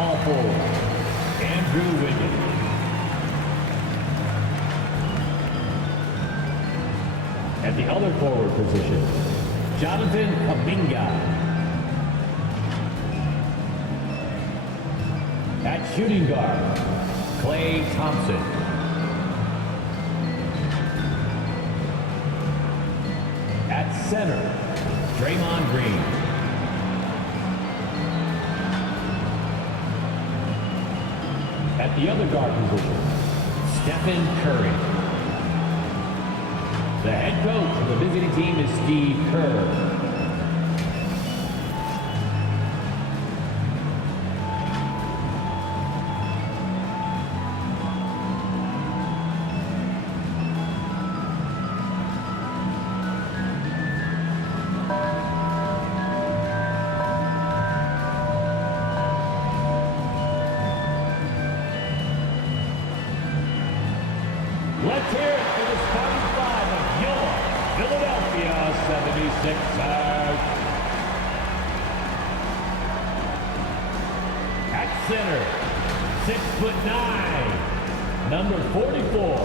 small forward, Andrew Wiggins. At the other forward position, Jonathan Kuminga. At shooting guard, Klay Thompson. At center, Draymond Green. At the other guard position, Stephen Curry. The head coach of the visiting team is Steve Kerr. Let's hear it for the starting five of your Philadelphia 76ers. At center, 6'9", number 44,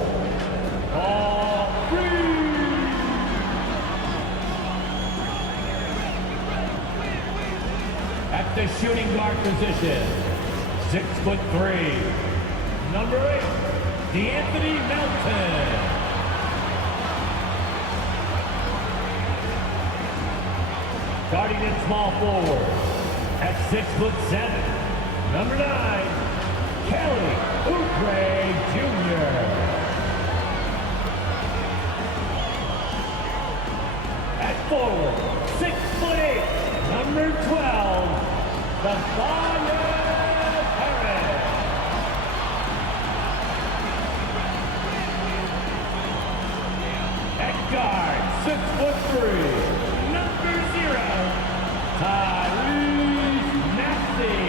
Paul Reed. At the shooting guard position, 6'3", number 8, D'Anthony Melton. Guarding at small forward, at 6'7", number 9, Kelly Oubre Jr. At forward, 6'8", number 12, Tobias Harris. At guard, 6'3", number 0, Tyrese Maxey.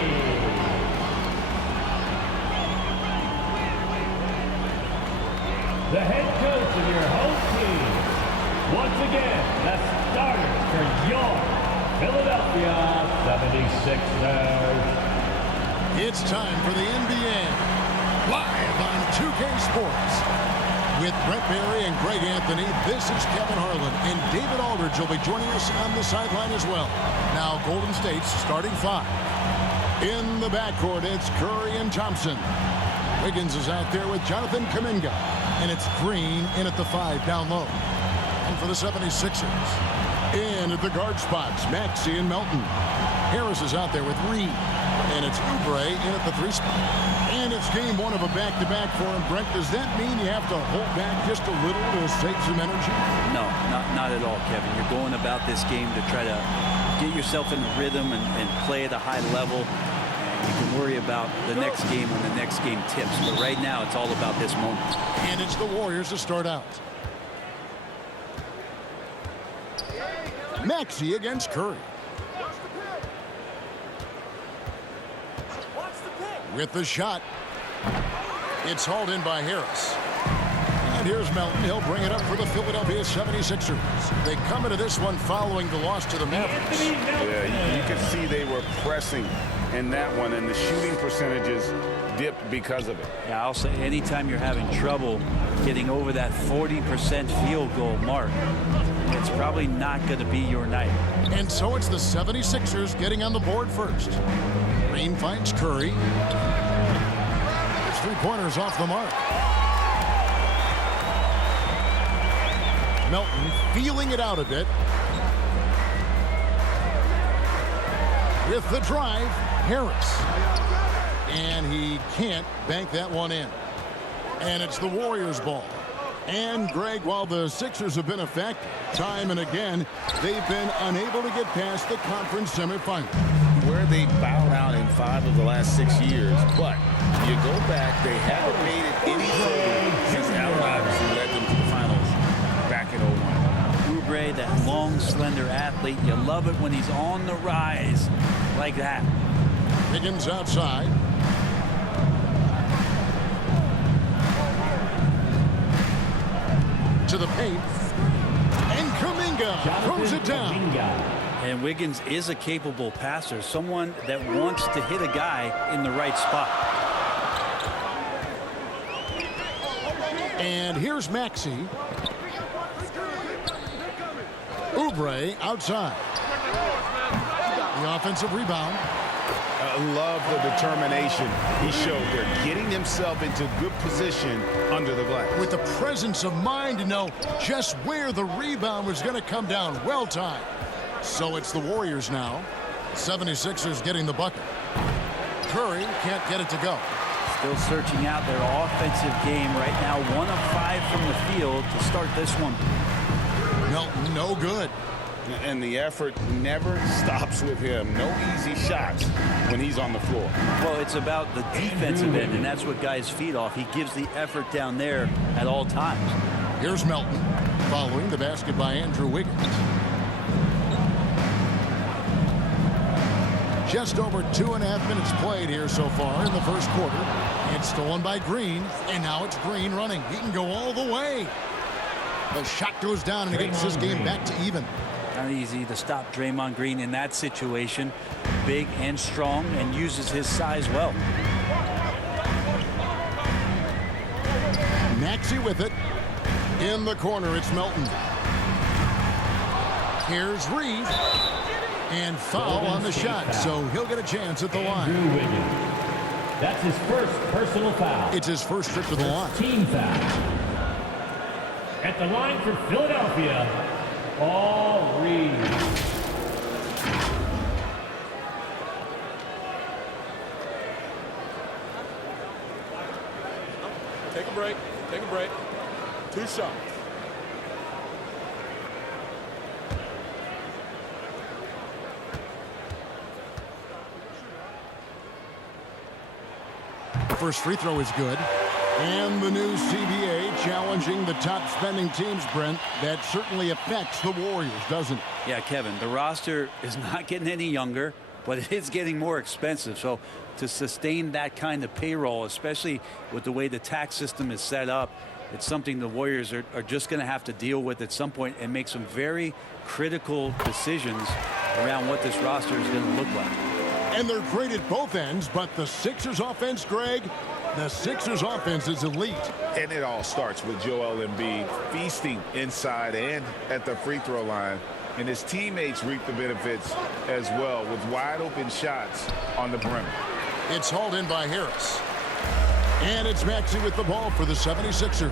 The head coach of your home team. Once again, the starters for your Philadelphia 76ers. It's time for the NBA, live on 2K Sports. With Brett Barry and Greg Anthony, this is Kevin Harlan, and David Aldridge will be joining us on the sideline as well. Now, Golden State's starting five. In the backcourt, it's Curry and Thompson. Wiggins is out there with Jonathan Kuminga, and it's Green in at the 5 down low. And for the 76ers, in at the guard spots, Maxey and Melton. Harris is out there with Reed, and it's Oubre in at the 3 spot. And it's game one of a back-to-back for him. Brent, does that mean you have to hold back just a little to save some energy? No, not at all, Kevin. You're going about this game to try to get yourself in rhythm and play at a high level. And you can worry about the next game when the next game tips. But right now, it's all about this moment. And it's the Warriors to start out. Maxey against Curry. With the shot, it's hauled in by Harris. And here's Melton. He'll bring it up for the Philadelphia 76ers. They come into this one following the loss to the Mavericks. Yeah, you could see they were pressing in that one, and the shooting percentages dipped because of it. Yeah, I'll say anytime you're having trouble getting over that 40% field goal mark, it's probably not going to be your night. And so it's the 76ers getting on the board first. Green finds Curry. It's 3-pointers off the mark. Melton feeling it out a bit. With the drive, Harris. And he can't bank that one in. And it's the Warriors' ball. And, Greg, while the Sixers have been effective, time and again, they've been unable to get past the conference semifinal. Where they bowed out in 5 of the last 6 years, but you go back, they haven't made it any further since Allen Iverson led them to the finals back in 01. Oubre, that long, slender athlete, you love it when he's on the rise like that. Wiggins outside. To the paint. And Kuminga throws it down. And Wiggins is a capable passer, someone that wants to hit a guy in the right spot. And here's Maxey. Oubre outside. The offensive rebound. I love the determination he showed there, getting himself into good position under the glass. With the presence of mind to know just where the rebound was going to come down. Well timed. So it's the Warriors now. 76ers getting the bucket. Curry can't get it to go. Still searching out their offensive game right now. 1 of 5 from the field to start this one. No good. And the effort never stops with him. No easy shots when he's on the floor. Well, it's about the defensive end, and that's what guys feed off. He gives the effort down there at all times. Here's Melton following the basket by Andrew Wiggins. Just over 2.5 minutes played here so far in the first quarter. It's stolen by Green, and now it's Green running. He can go all the way. The shot goes down, and it gets this game back to even. Not easy to stop Draymond Green in that situation. Big and strong, and uses his size well. Maxey with it. In the corner, it's Melton. Here's Reed. And foul on the shot, so he'll get a chance at the line. Andrew Wiggins. That's his first personal foul. It's his first trip to the line. Team foul. At the line for Philadelphia, Paul Reed. Take a break. Take a break. 2 shots. First free throw is good. And the new CBA challenging the top spending teams, Brent. That certainly affects the Warriors, doesn't it? Yeah, Kevin, the roster is not getting any younger, but it is getting more expensive. So to sustain that kind of payroll, especially with the way the tax system is set up, it's something the Warriors are just going to have to deal with at some point and make some very critical decisions around what this roster is going to look like. And they're great at both ends, but the Sixers offense, Greg, the Sixers offense is elite. And it all starts with Joel Embiid feasting inside and at the free throw line. And his teammates reap the benefits as well with wide open shots on the perimeter. It's hauled in by Harris. And it's Maxey with the ball for the 76ers.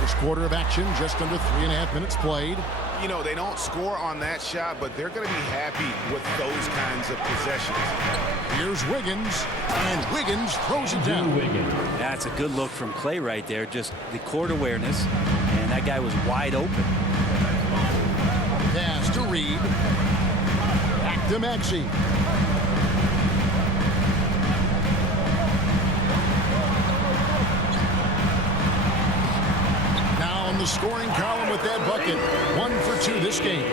First quarter of action, just under 3.5 minutes played. You know, they don't score on that shot, but they're going to be happy with those kinds of possessions. Here's Wiggins, and Wiggins throws it down. That's a good look from Clay right there. Just the court awareness, and that guy was wide open. Pass to Reed. Back to Maxey. Now in the scoring column with that bucket. 1 for 2 this game.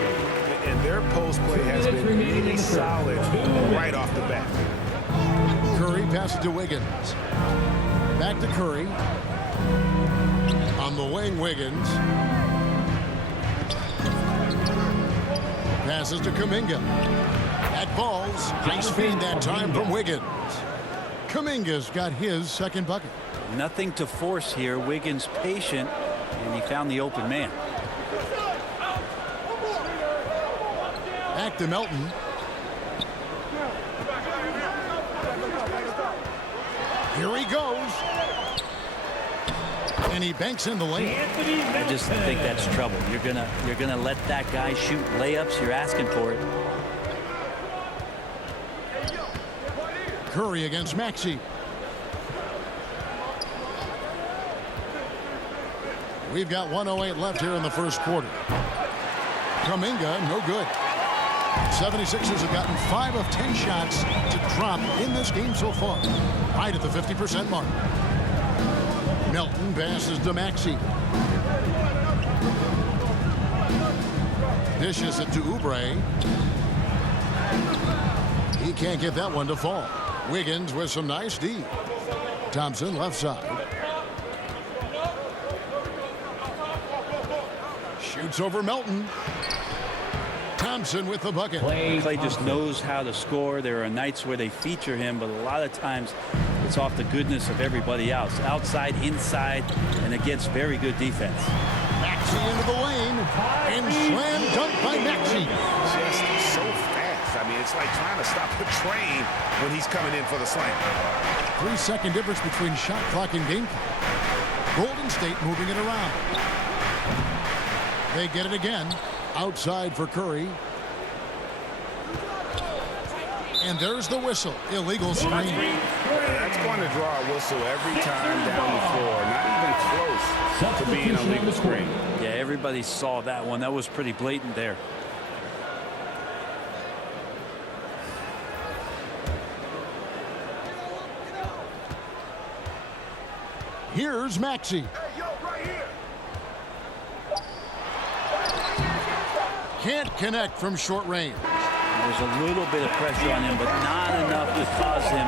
And their post play has been really solid right off the bat. Curry passes to Wiggins. Back to Curry. On the wing, Wiggins. Passes to Kuminga. That falls. Nice feed that time from Wiggins. Kuminga's got his second bucket. Nothing to force here. Wiggins patient, and he found the open man. Back to Melton. Here he goes. And he banks in the lane. I just think that's trouble. You're gonna let that guy shoot layups. You're asking for it. Curry against Maxey. We've got 1:08 left here in the first quarter. Kuminga, no good. 76ers have gotten 5 of 10 shots to drop in this game so far. Right at the 50% mark. Melton passes to Maxey. Dishes it to Oubre. He can't get that one to fall. Wiggins with some nice D. Thompson left side. It's over Melton. Thompson with the bucket. Clay just knows how to score. There are nights where they feature him, but a lot of times it's off the goodness of everybody else. Outside, inside, and against very good defense. Maxey into the lane. And slam dunk by Maxey. Just so fast. I mean, it's like trying to stop the train when he's coming in for the slam. 3-second difference between shot clock and game clock. Golden State moving it around. They get it again. Outside for Curry. And there's the whistle. Illegal screen. That's going to draw a whistle every time down the floor. Not even close to being a legal screen. Yeah, everybody saw that one. That was pretty blatant there. Here's Maxey. Can't connect from short range. There's a little bit of pressure on him, but not enough to cause him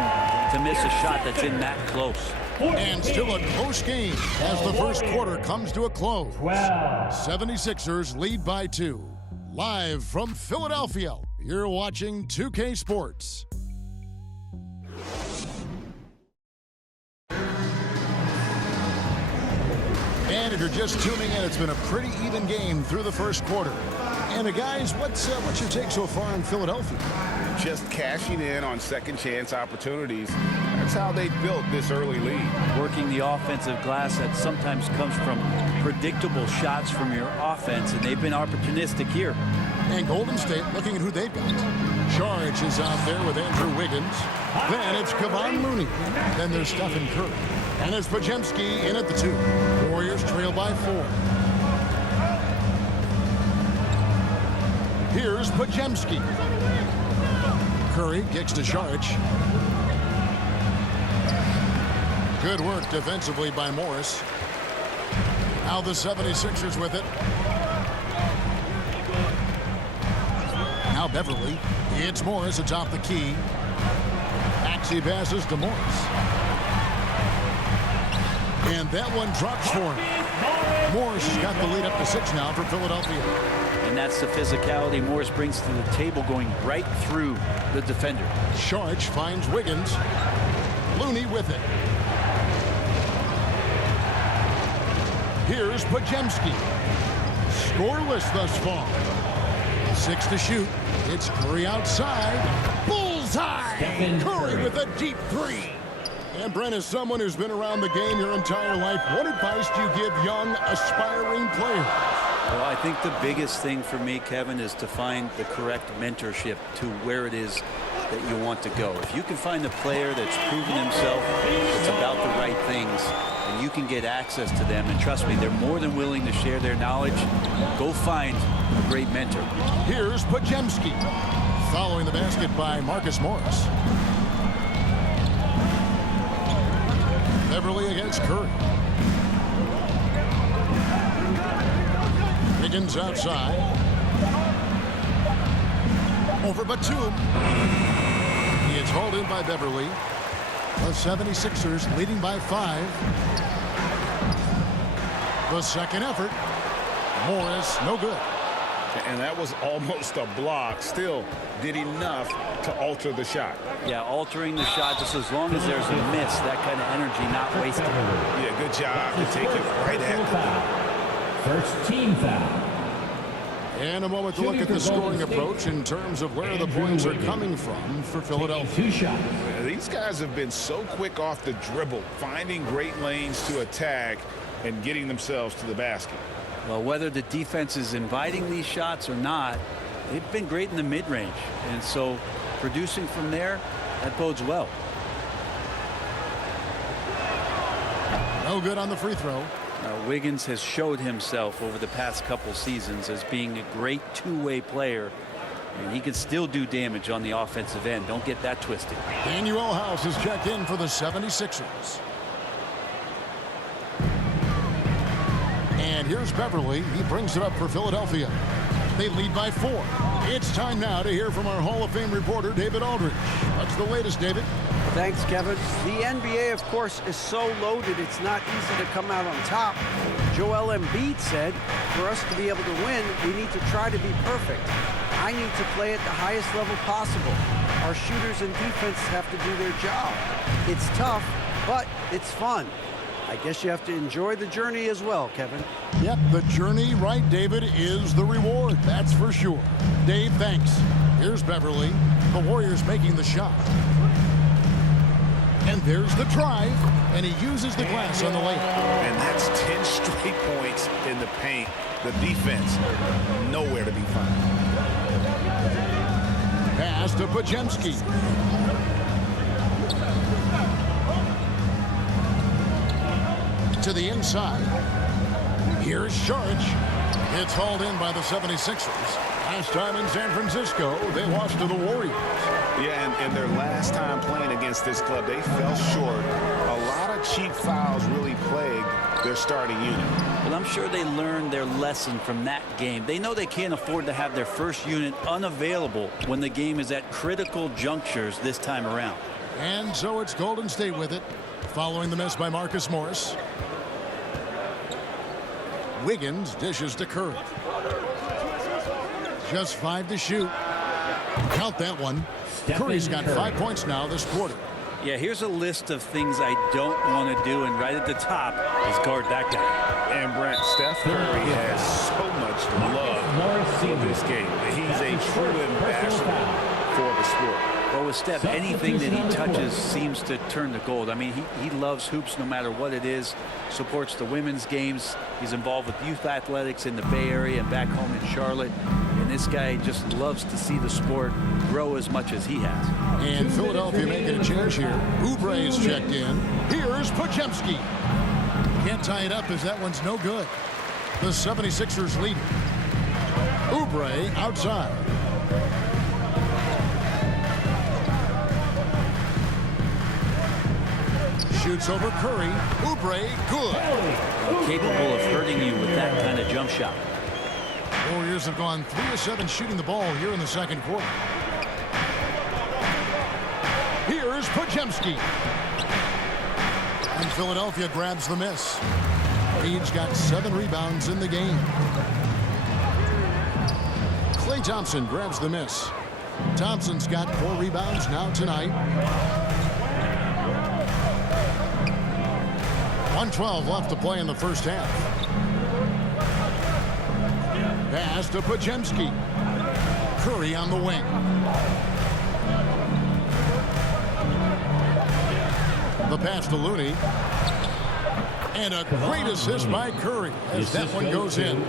to miss a shot that's in that close. And still a close game as the first quarter comes to a close. 76ers lead by 2. Live from Philadelphia, you're watching 2K Sports. And if you're just tuning in, it's been a pretty even game through the first quarter. And guys, what's your take so far on Philadelphia? Just cashing in on second chance opportunities. That's how they built this early lead. Working the offensive glass that sometimes comes from predictable shots from your offense, and they've been opportunistic here. And Golden State looking at who they've got. Charge is out there with Andrew Wiggins. Then it's Kevon Looney. Then there's Stephen Curry. And it's Podziemski in at the 2. Warriors trail by 4. Here's Podziemski. Curry kicks to Saric. Good work defensively by Morris. Now the 76ers with it. Now Beverly. It's Morris atop the key. Maxey passes to Morris. And that one drops for him. Morris has got the lead up to 6 now for Philadelphia. And that's the physicality Morris brings to the table, going right through the defender. Saric finds Wiggins. Looney with it. Here's Podziemski. Scoreless thus far. 6 to shoot. It's Curry outside. Bullseye! Curry with a deep 3. And Brent, as someone who's been around the game your entire life, what advice do you give young, aspiring players? Well, I think the biggest thing for me, Kevin, is to find the correct mentorship to where it is that you want to go. If you can find a player that's proven himself, it's about the right things, and you can get access to them, and trust me, they're more than willing to share their knowledge. Go find a great mentor. Here's Podziemski. Following the basket by Marcus Morris. Beverly against Curry. Wiggins outside. Over Batum. He is hauled in by Beverly. The 76ers leading by 5. The second effort. Morris, no good. And that was almost a block. Still did enough to alter the shot. Yeah, altering the shot, just as long as there's a miss, that kind of energy not wasted. Yeah, good job to take it right at the First team foul. And a moment to look at the scoring approach in terms of where the points are coming from for Philadelphia. 2 shots. These guys have been so quick off the dribble, finding great lanes to attack and getting themselves to the basket. Well, whether the defense is inviting these shots or not, they've been great in the mid-range. And so producing from there, that bodes well. No good on the free throw. Wiggins has showed himself over the past couple seasons as being a great two-way player, and he can still do damage on the offensive end. Don't get that twisted. Daniel House has checked in for the 76ers. And here's Beverly. He brings it up for Philadelphia. They lead by 4. It's time now to hear from our Hall of Fame reporter, David Aldridge. What's the latest, David? Thanks, Kevin. The NBA, of course, is so loaded, it's not easy to come out on top. Joel Embiid said, for us to be able to win, we need to try to be perfect. I need to play at the highest level possible. Our shooters and defense have to do their job. It's tough, but it's fun. I guess you have to enjoy the journey as well, Kevin. Yep, the journey, right, David, is the reward. That's for sure. Dave, thanks. Here's Beverly. The Warriors making the shot. And there's the drive, and he uses the glass on the layup. And that's 10 straight points in the paint. The defense, nowhere to be found. Pass to Pajemski. To the inside. Here's Sharch. It's hauled in by the 76ers. Last time in San Francisco, they lost to the Warriors. Yeah, and their last time playing against this club, they fell short. A lot of cheap fouls really plagued their starting unit. Well, I'm sure they learned their lesson from that game. They know they can't afford to have their first unit unavailable when the game is at critical junctures this time around. And so it's Golden State with it, following the miss by Marcus Morris. Wiggins dishes to Curry. Just 5 to shoot. Count that one. Curry's got 5 points now this quarter. Yeah, here's a list of things I don't want to do, and right at the top is guard that guy. And Brent, Steph Curry has so much love for this game. He's a true ambassador for the sport. Well, with Steph, anything that he touches seems to turn to gold. I mean, he loves hoops no matter what it is, supports the women's games. He's involved with youth athletics in the Bay Area and back home in Charlotte. And this guy just loves to see the sport grow as much as he has. And Philadelphia making a change here. Oubre's checked in. Here's Pajemski. Can't tie it up as that one's no good. The 76ers lead. Oubre outside. Shoots over Curry. Oubre, good. Capable of hurting you with that kind of jump shot. Warriors have gone 3 of 7 shooting the ball here in the second quarter. Here's Pajemski. And Philadelphia grabs the miss. He's got 7 rebounds in the game. Klay Thompson grabs the miss. Thompson's got 4 rebounds now tonight. 1:12 left to play in the first half. Pass to Pajemski. Curry on the wing. The pass to Looney. And a great assist by Curry as that one goes in.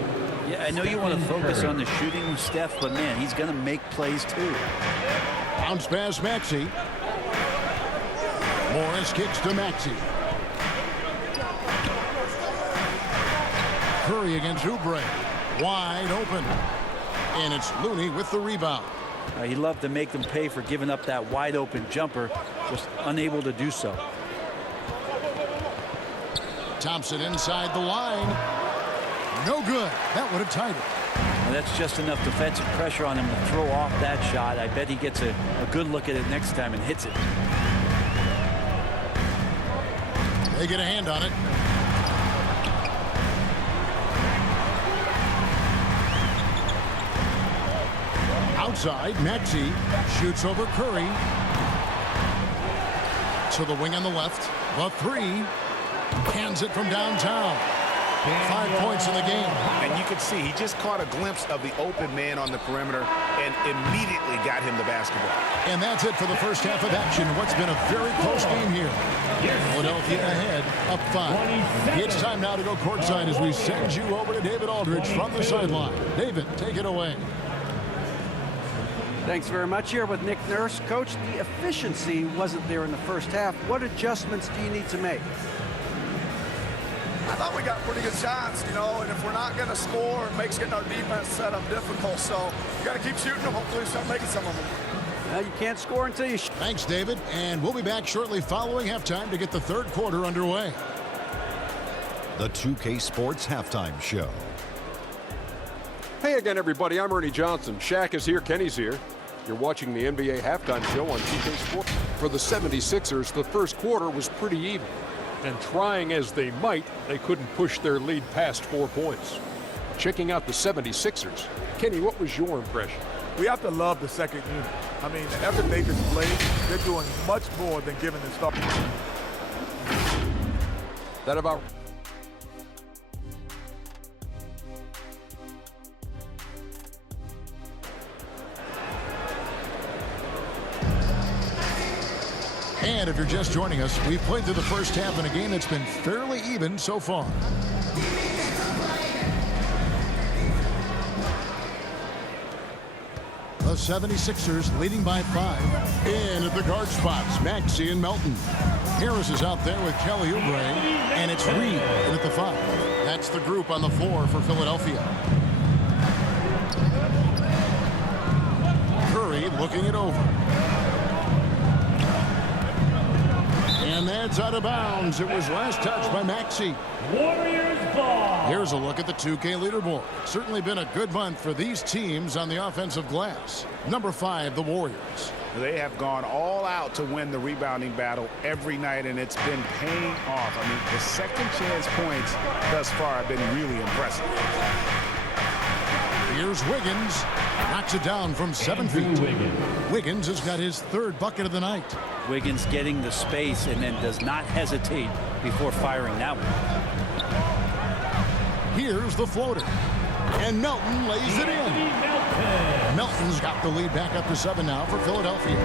Yeah, I know you want to focus on the shooting with Steph, but man, he's going to make plays too. Bounce pass Maxey. Morris kicks to Maxey. Curry against Oubre. Wide open. And it's Looney with the rebound. He loved to make them pay for giving up that wide open jumper, just unable to do so. Thompson inside the line. No good. That would have tied it. Well, that's just enough defensive pressure on him to throw off that shot. I bet he gets a good look at it next time and hits it. They get a hand on it. Outside, Maxey shoots over Curry. To the wing on the left. The 3. Hands it from downtown. 5 points in the game. And you can see he just caught a glimpse of the open man on the perimeter and immediately got him the basketball. And that's it for the first half of action. What's been a very close game here. Philadelphia ahead, up 5. It's time now to go courtside as we send you over to David Aldridge from the sideline. David, take it away. Thanks very much. Here with Nick Nurse. Coach, the efficiency wasn't there in the first half. What adjustments do you need to make? I thought we got pretty good shots, you know, and if we're not going to score, it makes getting our defense set up difficult. So you got to keep shooting them. Hopefully start making some of them. Well, you can't score until you shoot. Thanks, David. And we'll be back shortly following halftime to get the third quarter underway. The 2K Sports Halftime Show. Hey again, everybody. I'm Ernie Johnson. Shaq is here. Kenny's here. You're watching the NBA Halftime Show on 2K Sports. For the 76ers, the first quarter was pretty even. And trying as they might, they couldn't push their lead past 4 points. Checking out the 76ers, Kenny, what was your impression? We have to love the second unit. I mean, the effort they displayed, they're doing much more than giving the start. That about... And if you're just joining us, we've played through the first half in a game that's been fairly even so far. The 76ers leading by 5. In at the guard spots, Maxey and Melton. Harris is out there with Kelly Oubre, and it's Reed in at the 5. That's the group on the floor for Philadelphia. Curry looking it over. And that's out of bounds. It was last touched by Maxey. Warriors ball. Here's a look at the 2K leaderboard. Certainly been a good month for these teams on the offensive glass. Number 5, the Warriors. They have gone all out to win the rebounding battle every night, and it's been paying off. I mean, the second chance points thus far have been really impressive. Here's Wiggins. Knocks it down from 7 feet. Wiggins has got his 3rd bucket of the night. Wiggins getting the space and then does not hesitate before firing that one. Here's the floater. And Melton lays it in. Melton's got the lead back up to 7 now for Philadelphia.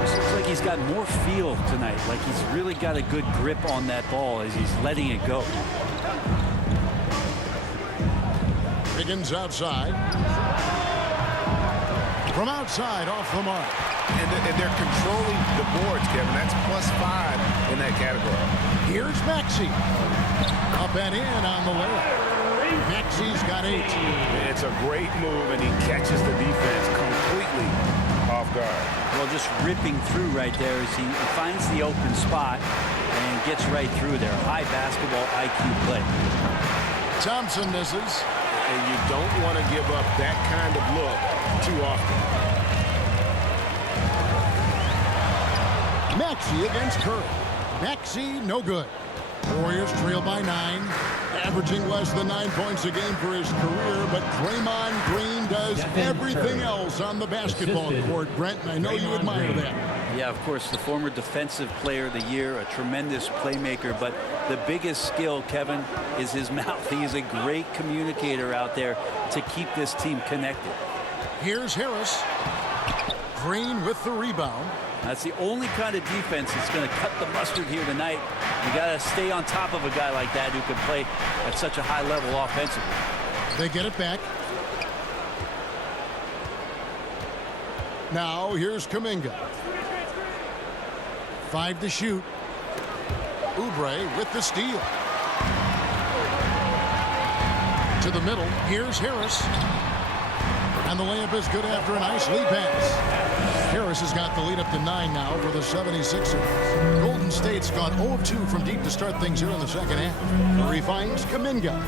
This looks like he's got more feel tonight, like he's really got a good grip on that ball as he's letting it go. Wiggins outside. From outside, off the mark. And they're controlling the boards, Kevin. That's +5 in that category. Here's Maxey. Up and in on the layup. Maxey's got 8. It's a great move, and he catches the defense completely off guard. Well, just ripping through right there as he finds the open spot and gets right through there. High basketball IQ play. Thompson misses. And you don't want to give up that kind of look too often. Maxey against Curry. Maxey, no good. Warriors trail by 9, averaging less than 9 points a game for his career, but Draymond Green does everything else on the basketball court, Brent, and I know you admire that. Yeah, of course, the former defensive player of the year, a tremendous playmaker, but the biggest skill, Kevin, is his mouth. He is a great communicator out there to keep this team connected. Here's Harris. Green with the rebound. That's the only kind of defense that's going to cut the mustard here tonight. You got to stay on top of a guy like that who can play at such a high level offensively. They get it back. Now here's Kuminga. 5 to shoot. Oubre with the steal. To the middle. Here's Harris. And the layup is good after a nice lead pass. Harris has got the lead up to 9 now for the 76ers. Golden State's gone 0 of 2 from deep to start things here in the second half. Curry finds Kuminga.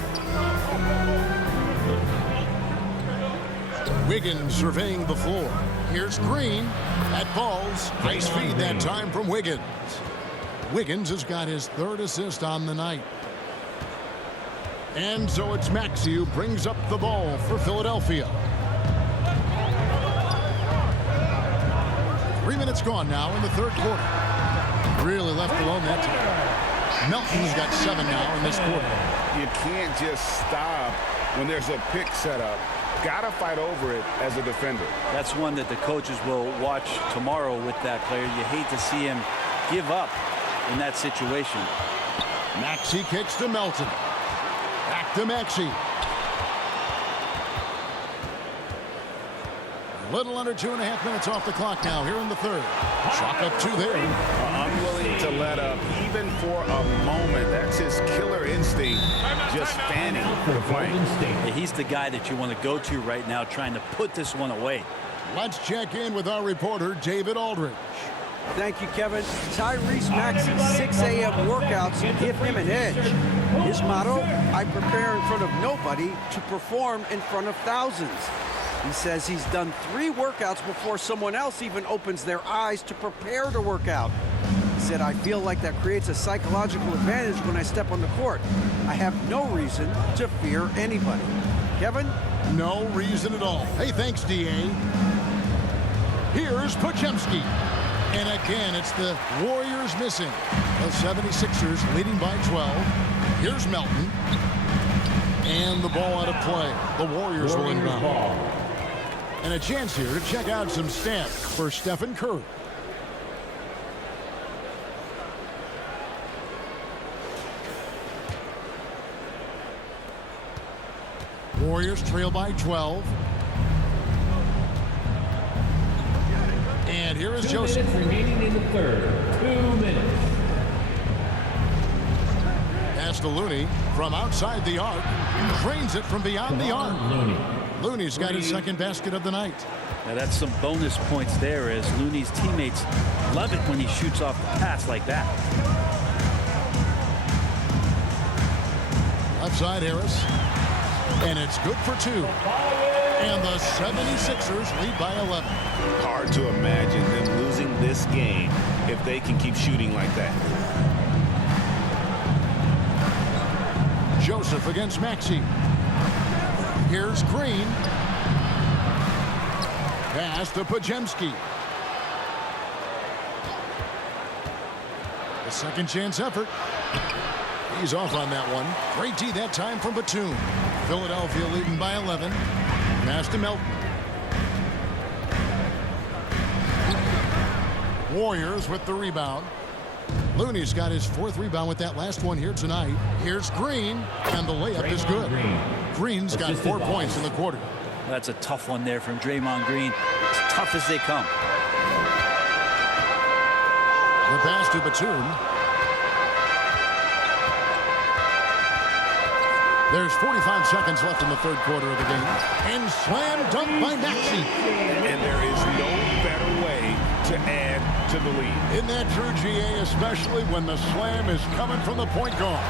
Wiggins surveying the floor. Here's Green. That falls. Nice feed that time from Wiggins. Wiggins has got his 3rd assist on the night. And so it's Maxey who brings up the ball for Philadelphia. 3 minutes gone now in the 3rd quarter. Really left alone that time. Melton's got 7 now in this quarter. You can't just stop when there's a pick set up. Gotta fight over it as a defender. That's one that the coaches will watch tomorrow with that player. You hate to see him give up in that situation. Maxey kicks to Melton. Back to Maxey. Little under 2.5 minutes off the clock now here in the 3rd. Chalk up 2 there. Unwilling to let up even for a moment. That's his killer instinct, just fanning the flank. Yeah, he's the guy that you want to go to right now trying to put this one away. Let's check in with our reporter, David Aldridge. Thank you, Kevin. Tyrese Maxey's 6 a.m. workouts give him an edge. His motto, I prepare in front of nobody to perform in front of thousands. He says he's done 3 workouts before someone else even opens their eyes to prepare to work out. He said, I feel like that creates a psychological advantage when I step on the court. I have no reason to fear anybody. Kevin? No reason at all. Hey, thanks, D.A. Here's Podziemski. And again, it's the Warriors missing. The 76ers leading by 12. Here's Melton. And the ball out of play. The Warriors will inbound. And a chance here to check out some stats for Stephen Curry. Warriors trail by 12. And here is 2 Joseph. minutes remaining in the third. 2 minutes. Pass to Looney from outside the arc. Drains it from beyond the arc. Looney's got his second basket of the night. Now that's some bonus points there, as Looney's teammates love it when he shoots off the pass like that. Left side, Harris. And it's good for 2. And the 76ers lead by 11. Hard to imagine them losing this game if they can keep shooting like that. Joseph against Maxey. Here's Green. Pass to Podziemski. The second chance effort. He's off on that one. Great D that time from Batum. Philadelphia leading by 11. Pass to Melton. Warriors with the rebound. Looney's got his 4th rebound with that last one here tonight. Here's Green, and the layup is good. Green's got 4 points in the quarter. That's a tough one there from Draymond Green. As tough as they come. The pass to Batum. There's 45 seconds left in the third quarter of the game. And slam dunk by Maxey. And there is no better way to add to the lead. Isn't that true, GA, especially when the slam is coming from the point guard?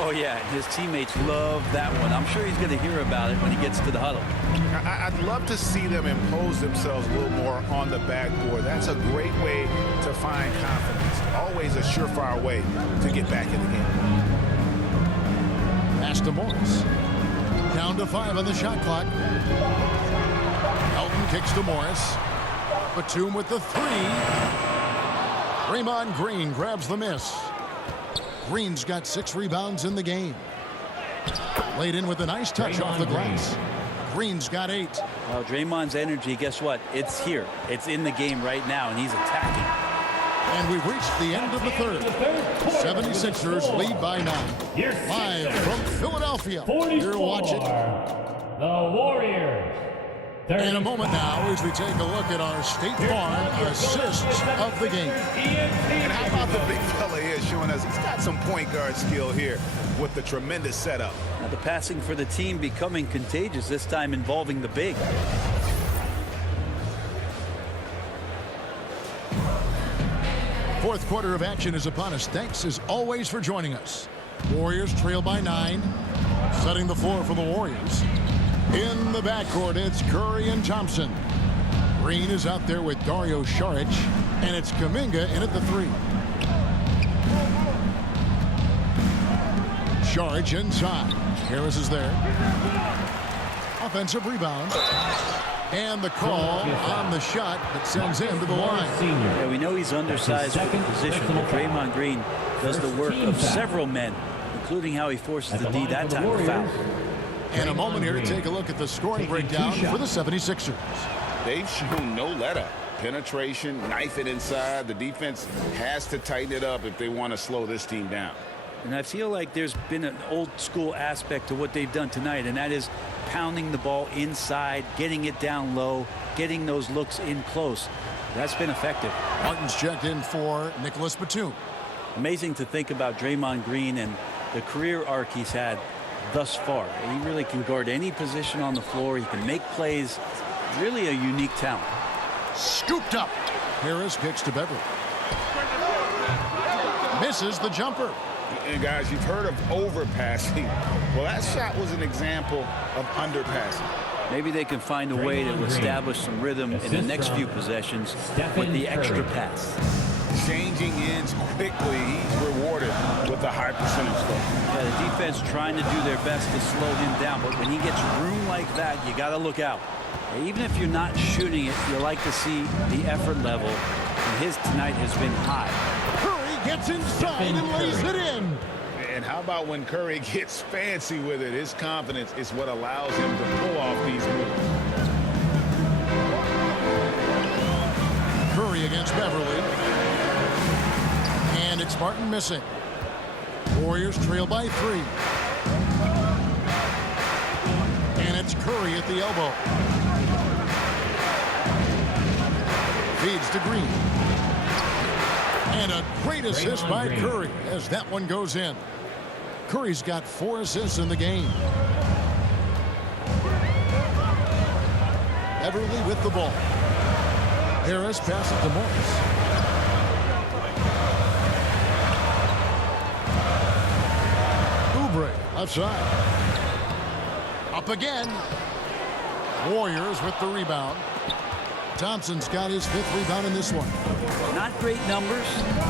Oh, yeah, his teammates love that one. I'm sure he's going to hear about it when he gets to the huddle. I'd love to see them impose themselves a little more on the backboard. That's a great way to find confidence. Always a surefire way to get back in the game. Pass to Morris. Down to 5 on the shot clock. Melton kicks to Morris. Batum with the 3. Draymond Green grabs the miss. Green's got 6 rebounds in the game. Laid in with a nice touch off the glass. Green's got 8. Well, Draymond's energy, guess what? It's here. It's in the game right now, and he's attacking. And we've reached the end of the third. 76ers lead by 9. Live from Philadelphia. You're watching The Warriors. In a moment now, as we take a look at our State Farm assists of the game. And how about the big fella here showing us he's got some point guard skill here with the tremendous setup. Now the passing for the team becoming contagious, this time involving the big. Fourth quarter of action is upon us. Thanks as always for joining us. Warriors trail by 9. Setting the floor for the Warriors. In the backcourt, it's Curry and Thompson. Green is out there with Dario Saric, and it's Kuminga in at the 3. Saric inside. Harris is there. Offensive rebound. And the call on the shot that sends him to the line. Yeah, we know he's undersized for the position, but Draymond Green does the work of several men, including how he forces the D that time to foul. And a moment here to take a look at the scoring breakdown for the 76ers. They've shown no let-up. Penetration, knife it inside. The defense has to tighten it up if they want to slow this team down. And I feel like there's been an old school aspect to what they've done tonight, and that is pounding the ball inside, getting it down low, getting those looks in close. That's been effective. Martin's checked in for Nicholas Batum. Amazing to think about Draymond Green and the career arc he's had thus far. He really can guard any position on the floor. He can make plays. Really a unique talent. Scooped up. Harris kicks to Beverly. Misses the jumper. And guys, you've heard of overpassing. Well, that shot was an example of underpassing. Maybe they can find a way to establish some rhythm in the next few possessions with the extra pass. Changing ends quickly. He's rewarded with a high percentage goal. Yeah, the defense trying to do their best to slow him down, but when he gets room like that, you got to look out. Even if you're not shooting it, you like to see the effort level, and his tonight has been high. Curry gets inside and lays it in. And how about when Curry gets fancy with it? His confidence is what allows him to pull off these moves. Curry against Beverly. And it's Martin missing. Warriors trail by 3. And it's Curry at the elbow. Feeds to Green. And a great assist by Curry as that one goes in. Curry's got 4 assists in the game. Beverly with the ball. Harris passes to Morris. Oubre left side. Up again. Warriors with the rebound. Thompson's got his 5th rebound in this one. Not great numbers,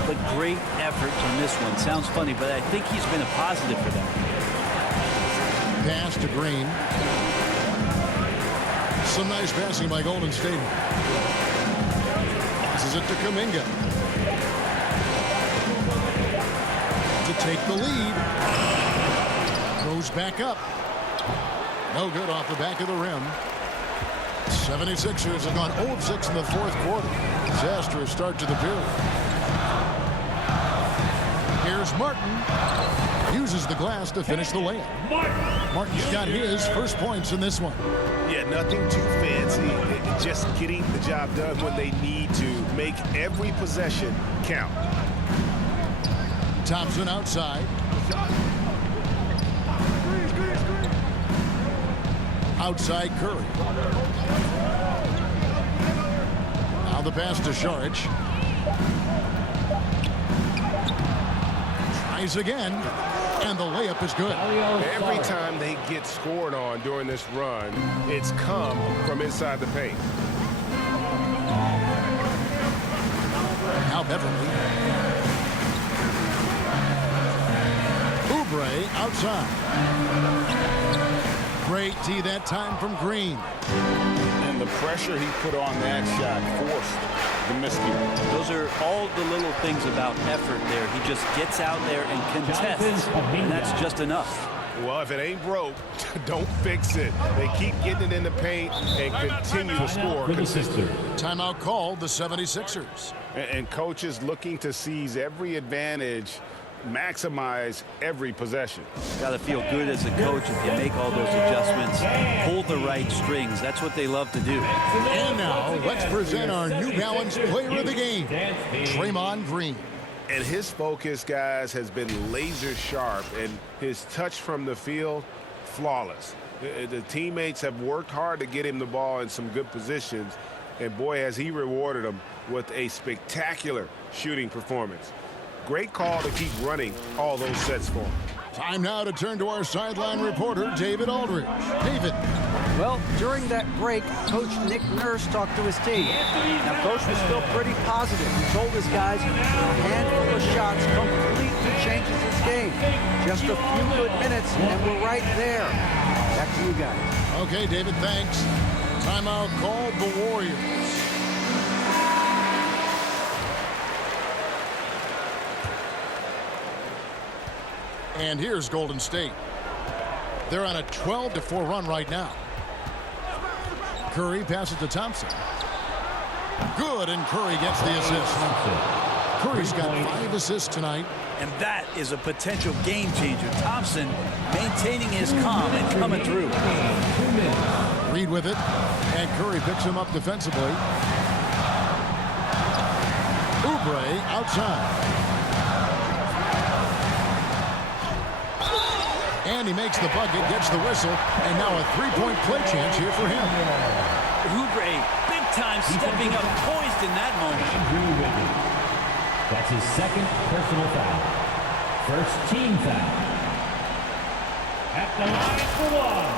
but great effort on this one. Sounds funny, but I think he's been a positive for them. Pass to Green. Some nice passing by Golden State. Passes it to Kuminga. To take the lead. Goes back up. No good off the back of the rim. 76ers have gone 0 of 6 in the 4th quarter. Disastrous start to the period. Here's Martin. Uses the glass to finish the layup. Martin's got his first points in this one. Yeah, nothing too fancy. Just getting the job done when they need to. Make every possession count. Thompson outside. Outside Curry. Now the pass to Šarić. Tries again, and the layup is good. Every time they get scored on during this run, it's come from inside the paint. Now Beverly. Oubre outside. Great D that time from Green. And the pressure he put on that shot forced the miscue. Those are all the little things about effort there. He just gets out there and contests, and that's just enough. Well, if it ain't broke, don't fix it. They keep getting it in the paint and continue to score consistently. Timeout called the 76ers. And coaches looking to seize every advantage, maximize every possession. Got to feel good as a coach if you make all those adjustments, pull the right strings. That's what they love to do. And now let's present our New Balance player of the game, Draymond Green. And his focus, guys, has been laser sharp, and his touch from the field, flawless. The teammates have worked hard to get him the ball in some good positions, and boy, has he rewarded them with a spectacular shooting performance. Great call to keep running all those sets for him. Time now to turn to our sideline reporter, David Aldridge. David. Well, during that break, Coach Nick Nurse talked to his team. Now, Coach was still pretty positive. He told his guys a handful of shots completely changes this game. Just a few good minutes, and we're right there. Back to you guys. Okay, David, thanks. Timeout called the Warriors. And here's Golden State. They're on a 12-4 run right now. Curry passes to Thompson. Good, and Curry gets the assist. Curry's got 5 assists tonight. And that is a potential game changer. Thompson maintaining his calm and coming through. Reed with it, and Curry picks him up defensively. Oubre outside. And he makes the bucket, gets the whistle, and now a three-point play chance here for him. Oubre, big time, stepping up, poised in that moment. That's his second personal foul. First team foul. At the line for one,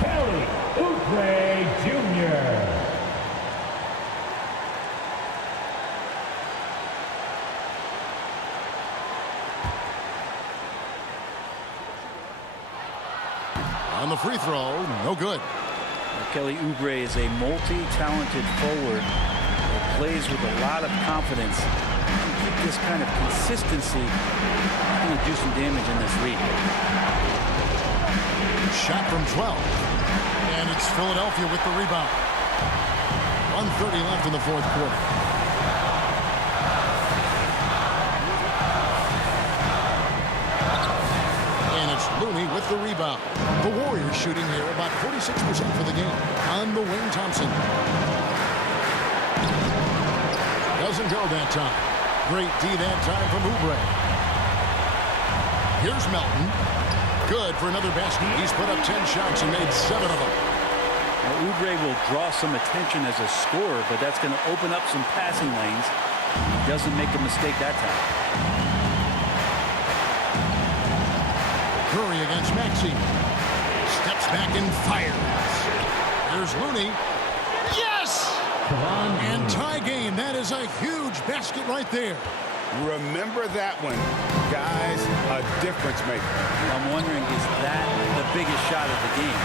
Kelly Oubre Jr. On the free throw, no good. Kelly Oubre is a multi-talented forward that plays with a lot of confidence. To keep this kind of consistency, he's going to do some damage in this league. Shot from 12. And it's Philadelphia with the rebound. 1:30 left in the fourth quarter. Looney with the rebound. The Warriors shooting here about 46% for the game. On the wing, Thompson. Doesn't go that time. Great D that time from Oubre. Here's Melton. Good for another basket. He's put up 10 shots and made 7 of them. Now, Oubre will draw some attention as a scorer, but that's going to open up some passing lanes. He doesn't make a mistake that time. Curry against Maxey. Steps back and fires. There's Looney. Yes! And tie game. That is a huge basket right there. Remember that one, guys. A difference maker. I'm wondering, is that the biggest shot of the game?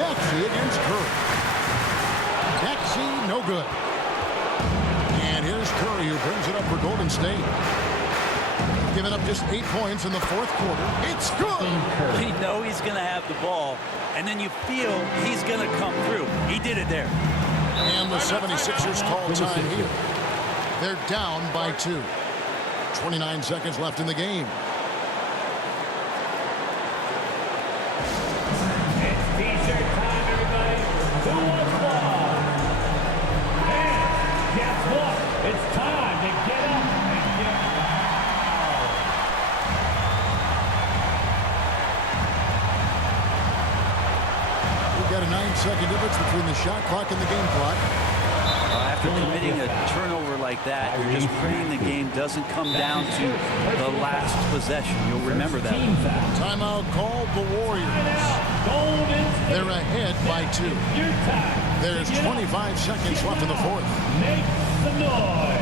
Maxey against Curry. Maxey, no good. And here's Curry who brings it up for Golden State. Giving up just 8 points in the fourth quarter. It's good. You know he's going to have the ball, and then you feel he's going to come through. He did it there. And the 76ers call time here. They're down by 2. 29 seconds left in the game. It's T-shirt time, everybody. Who wants one? And guess what? It's time to get up and get Got a 9-second difference between the shot clock and the game clock. After committing a turnover like that, you're just praying the game doesn't come down to the last possession. You'll remember that. Timeout called the Warriors. They're ahead by 2. There's 25 seconds left in the fourth. Make some noise.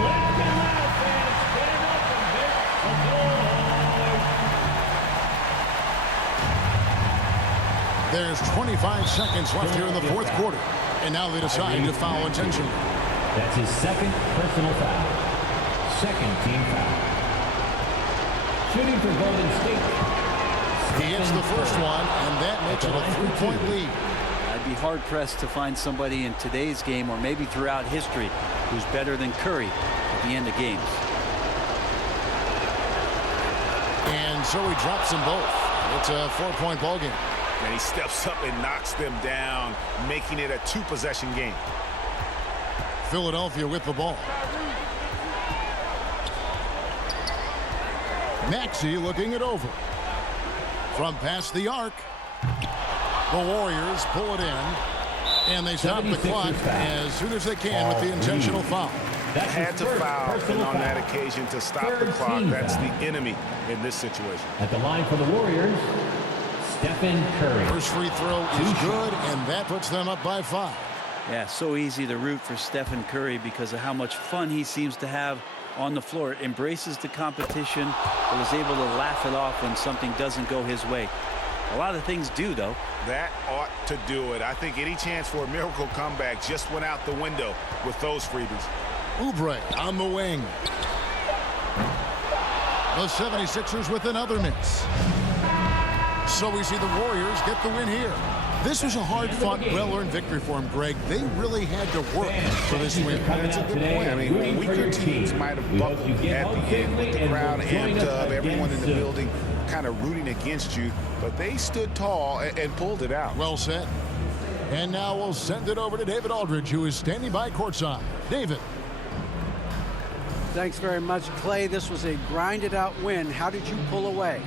Let's get loud, fans. Stand up and make some noise. There's 25 seconds left here in the fourth quarter. And now they decide to foul intentionally. That's his second personal foul. Second team foul. Shooting for Golden State. He hits the first one, and that makes it a 3-point lead. I'd be hard-pressed to find somebody in today's game, or maybe throughout history, who's better than Curry at the end of games. And so he drops them both. It's a 4-point ball game. And he steps up and knocks them down, making it a 2-possession game. Philadelphia with the ball. Maxey looking it over. From past the arc. The Warriors pull it in. And they stop the clock as soon as they can with the intentional foul. That had to foul, and on that occasion to stop the clock. That's the enemy in this situation. At the line for the Warriors, Stephen Curry. First free throw is good, and that puts them up by 5. Yeah, so easy to root for Stephen Curry because of how much fun he seems to have on the floor. Embraces the competition, but is able to laugh it off when something doesn't go his way. A lot of things do, though. That ought to do it. I think any chance for a miracle comeback just went out the window with those freebies. Oubre on the wing. The 76ers with another miss. So we see the Warriors get the win here. This was a hard-fought, well-earned victory for them, Greg. They really had to work for this win. That's a good point. I mean, weaker teams might have buckled at the end with the crowd amped up, everyone in the building kind of rooting against you, but they stood tall and pulled it out. Well said. And now we'll send it over to David Aldridge, who is standing by courtside. David. Thanks very much, Clay. This was a grinded-out win. How did you pull away?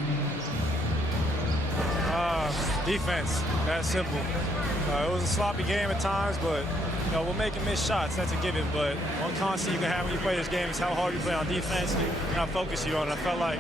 Defense. That's simple. It was a sloppy game at times, but You know, we're making missed shots. That's a given. But one constant you can have when you play this game is how hard you play on defense and how focused you are. And I felt like